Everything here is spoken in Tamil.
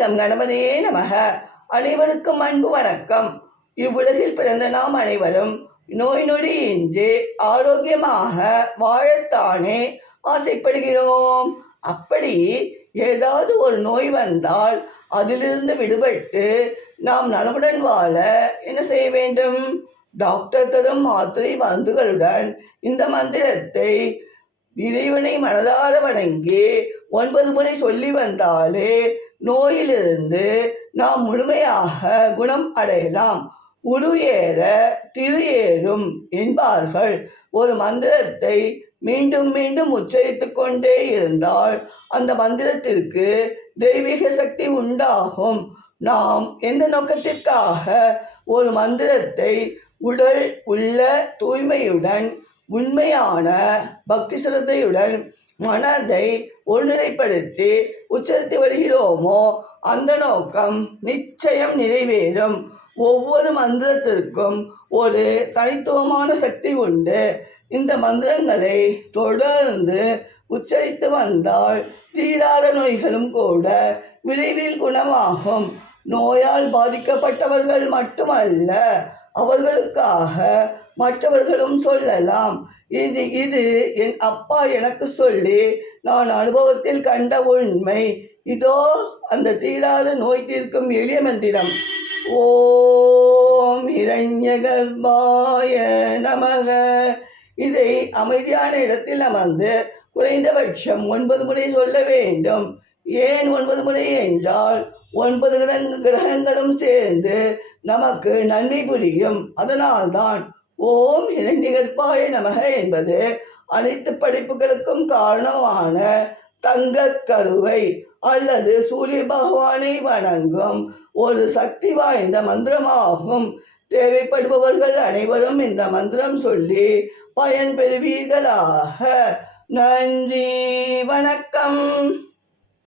கம் கணபதியே நமக. அனைவருக்கும் அன்பு வணக்கம். இவ்வுலகில் பிறந்த நாம் அனைவரும் நோய் நொடி இன்றி ஆரோக்கியமாக வாழத்தானே ஆசைப்படுகிறோம். அப்படி ஏதாவது ஒரு நோய் வந்தால் அதிலிருந்து விடுபட்டு நாம் நலமுடன் வாழ என்ன செய்ய வேண்டும்? டாக்டர் தரும் மாத்திரை மருந்துகளுடன் இந்த மந்திரத்தை இறைவனை மனதார வணங்கி 9 முறை சொல்லி வந்தாலே நோயிலிருந்து நாம் முழுமையாக குணம் அடையலாம். உரு ஏற திரு ஏறும் என்பார்கள். ஒரு மந்திரத்தை மீண்டும் மீண்டும் உச்சரித்து கொண்டே இருந்தால் அந்த மந்திரத்திற்கு தெய்வீக சக்தி உண்டாகும். நாம் எந்த நோக்கத்திற்காக ஒரு மந்திரத்தை உடல் உள்ள தூய்மையுடன் உண்மையான பக்தி சிரத்தையுடன் மனதை ஒருநிலைப்படுத்தி உச்சரித்து வருகிறோமோ அந்த நோக்கம் நிச்சயம் நிறைவேறும். ஒவ்வொரு மந்திரத்திற்கும் ஒரு தனித்துவமான சக்தி உண்டு. இந்த மந்திரங்களை தொடர்ந்து உச்சரித்து வந்தால் தீராத நோய்களும் கூட விரைவில் குணமாகும். நோயால் பாதிக்கப்பட்டவர்கள் மட்டுமல்ல, அவர்களுக்காக மற்றவர்களும் சொல்லலாம். இது என் அப்பா எனக்கு சொல்லி நான் அனுபவத்தில் கண்ட உண்மை. இதோ அந்த தீராத நோய் தீர்க்கும் எளிய மந்திரம். ஓம் ஹிரண்யகர்பாய நமக. இதை அமைதியான இடத்தில் அமர்ந்து குறைந்தபட்சம் 9 முறை சொல்ல வேண்டும். ஏன் 9 முறை என்றால் 9 கிரகங்களும் சேர்ந்து நமக்கு நன்மை புரியும். அதனால்தான் ஓம் ஹிரண்யகர்பாய நமக என்பது அனைத்து படைப்புகளுக்கும் காரணமான தங்க கருவை அல்லது சூரிய பகவானை வணங்கும் ஒரு சக்தி வாய்ந்த மந்திரமாகும். தேவைப்படுபவர்கள் அனைவரும் இந்த மந்திரம் சொல்லி பயன்பெறுவீர்களாக. நன்றி, வணக்கம்.